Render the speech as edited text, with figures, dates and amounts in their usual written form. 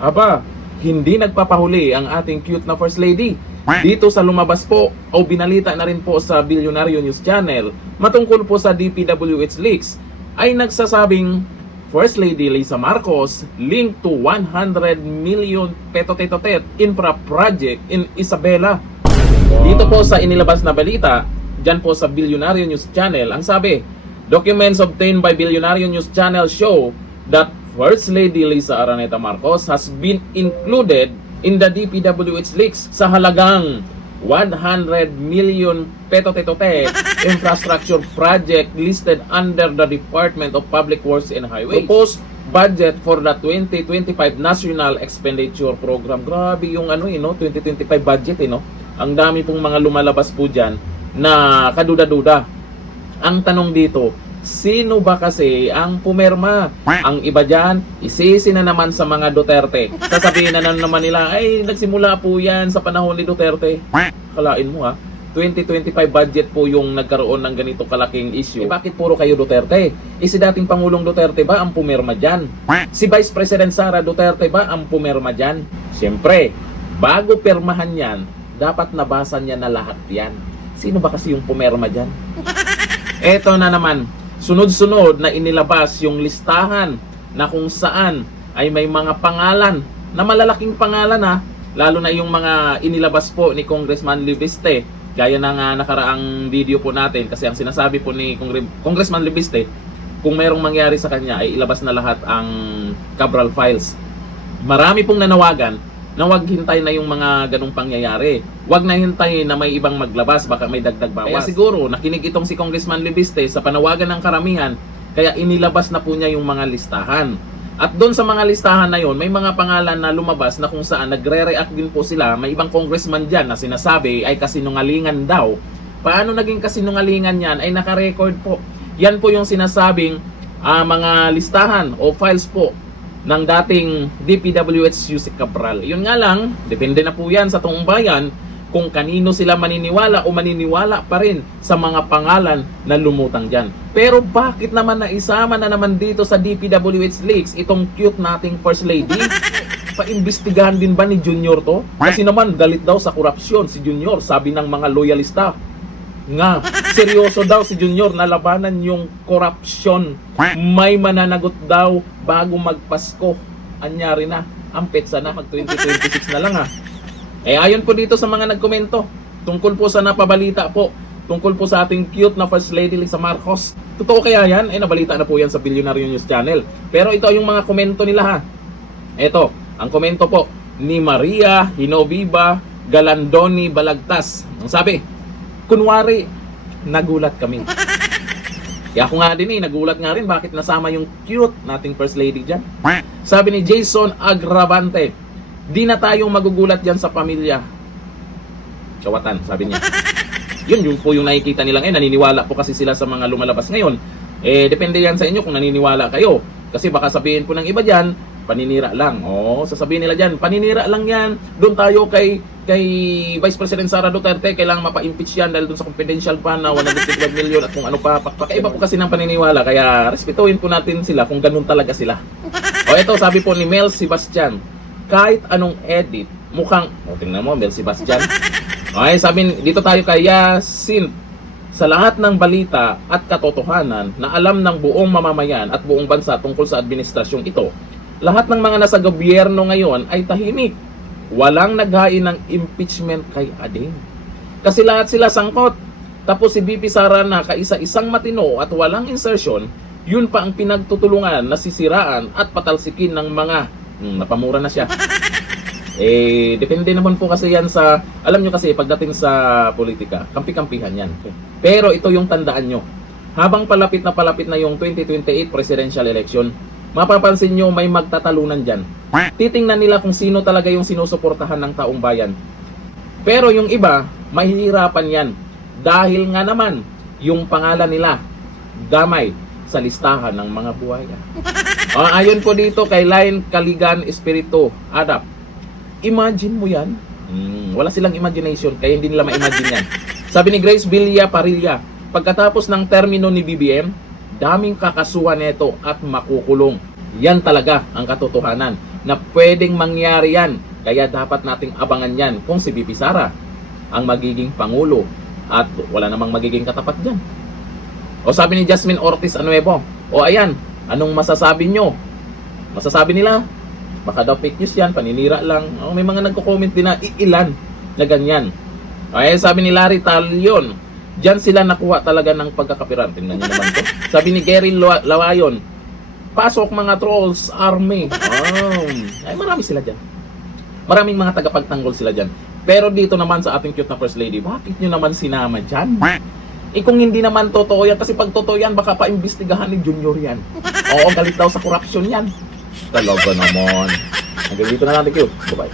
Aba, hindi nagpapahuli ang ating cute na First Lady. Dito sa lumabas po o binalita na rin po sa Bilyonaryo News Channel matungkol po sa DPWH leaks ay nagsasabing First Lady Lisa Marcos linked to 100 million petotet infra project in Isabela. Dito po sa inilabas na balita, dyan po sa Bilyonaryo News Channel, ang sabi, documents obtained by Bilyonaryo News Channel show that First Lady Lisa Araneta Marcos has been included in the DPWH leaks sa halagang 100 million petotet infrastructure project listed under the Department of Public Works and Highways. Proposed budget for the 2025 National Expenditure Program. Grabe yung 2025 budget Ang dami pong mga lumalabas po dyan na kaduda-duda. Ang tanong dito, sino ba kasi ang pumirma? Ang iba dyan, isisi na naman sa mga Duterte. Sasabihin na naman nila, ay nagsimula po yan sa panahon ni Duterte. Kalain mo 2025 budget po yung nagkaroon ng ganito kalaking issue. Bakit puro kayo Duterte? Si dating Pangulong Duterte ba ang pumirma dyan? Si Vice President Sara Duterte ba ang pumirma dyan? Siyempre, bago pirmahan yan, dapat nabasa niya na lahat yan. Sino ba kasi yung pumirma dyan? Eto na naman, sunod-sunod na inilabas yung listahan na kung saan ay may mga pangalan na malalaking pangalan lalo na yung mga inilabas po ni Congressman Libiste, gaya ng nakaraang video po natin, kasi ang sinasabi po ni Congressman Libiste, kung mayroong mangyari sa kanya ay ilabas na lahat ang Cabral files. Marami pong nanawagan na wag hintay na yung mga ganong pangyayari. Wag na hintay na may ibang maglabas, baka may dagdag bawas. Kaya siguro nakinig itong si Congressman Libiste sa panawagan ng karamihan, kaya inilabas na po niya yung mga listahan. At doon sa mga listahan na yon, may mga pangalan na lumabas na kung saan nagre-react din po sila. May ibang congressman dyan na sinasabi ay kasinungalingan daw. Paano naging kasinungalingan yan ay nakarecord po. Yan po yung sinasabing mga listahan o files po ng dating DPWH Yusek Cabral. Yun nga lang, depende na po yan sa tuong bayan kung kanino sila maniniwala o maniniwala pa rin sa mga pangalan na lumutang dyan. Pero bakit naman naisama na naman dito sa DPWH leaks itong cute nating First Lady? Paimbestigahan din ba ni Junior to? Kasi naman galit daw sa korupsyon si Junior, sabi ng mga loyalista. Nga, seryoso daw si Junior na labanan yung korupsyon. May mananagot daw bago magpasko. Anyari na, ang petsa na, mag 2026 na lang ayon po dito sa mga nagkomento tungkol po sa napabalita po, tungkol po sa ating cute na First Lady Lisa Marcos. Totoo kaya yan? Nabalita na po yan sa Bilyonaryo News Channel. Pero ito yung mga komento nila Ito, ang komento po ni Maria Hinoviva Galandoni Balagtas. Ang sabi, kunwari, nagulat kami. Kaya ako nga din nagulat nga rin bakit nasama yung cute nating First Lady dyan. Sabi ni Jason Agravante, di na tayong magugulat dyan sa pamilya. Chawatan, sabi niya. Yun po yung nakikita nila ngayon. Naniniwala po kasi sila sa mga lumalabas ngayon. Depende yan sa inyo kung naniniwala kayo. Kasi baka sabihin po ng iba dyan, paninira lang. Sasabihin nila dyan, paninira lang yan. Doon tayo kay Vice President Sara Duterte, kailangan mapa-impeach yan dahil doon sa confidential fund na 155 million at kung ano pa. Pakaiba po kasi ng paniniwala, kaya respetuhin po natin sila kung ganun talaga sila. Ito, sabi po ni Mel Sebastian, kahit anong edit, mukhang, tingnan mo, Mel Sebastian. Sabi, dito tayo kay Yasin, sa lahat ng balita at katotohanan na alam ng buong mamamayan at buong bansa tungkol sa administrasyong ito, lahat ng mga nasa gobyerno ngayon ay tahimik. Walang naghain ng impeachment kay Ading. Kasi lahat sila sangkot. Tapos si BP Sara na kaisa-isang matino at walang insertion, yun pa ang pinagtutulungan na sisiraan at patalsikin ng mga napamura na siya. Depende naman po kasi yan sa, alam nyo kasi pagdating sa politika, kampi-kampihan yan. Pero ito yung tandaan nyo. Habang palapit na yung 2028 presidential election, mapapansin nyo may magtatalunan dyan. Titingnan nila kung sino talaga yung sinusuportahan ng taong bayan. Pero yung iba, mahihirapan yan. Dahil nga naman, yung pangalan nila, damay sa listahan ng mga buhaya. Ayon po dito kay Line Kaligan Espiritu Adap. Imagine mo yan? Wala silang imagination, kaya hindi nila ma-imagine yan. Sabi ni Grace Villa Parilla, pagkatapos ng termino ni BBM, daming kakasuhan nito at makukulong. Yan talaga ang katotohanan. na pwedeng mangyari yan. Kaya dapat nating abangan yan kung si VP Sara ang magiging Pangulo at wala namang magiging katapat dyan. O sabi ni Jasmine Ortiz Anuevo, o ayan, anong masasabi nyo? Masasabi nila, baka daw fake news yan, paninira lang. O, may mga nagko-comment din na iilan na ganyan. Ay, sabi ni Larry Talion, diyan sila nakuha talaga ng pagkakapiran. Tingnan niyo naman to. Sabi ni Gary Lawayon, pasok mga trolls, army. Ay, marami sila dyan. Maraming mga tagapagtanggol sila dyan. Pero dito naman sa ating cute na First Lady, bakit nyo naman sinama dyan? Eh kung hindi naman totoo yan, kasi pag totoo yan, baka paimbestigahan ni Junior yan. Oo, galit daw sa corruption yan. Talaga naman. Hanggang dito na natin, cute. Bye-bye.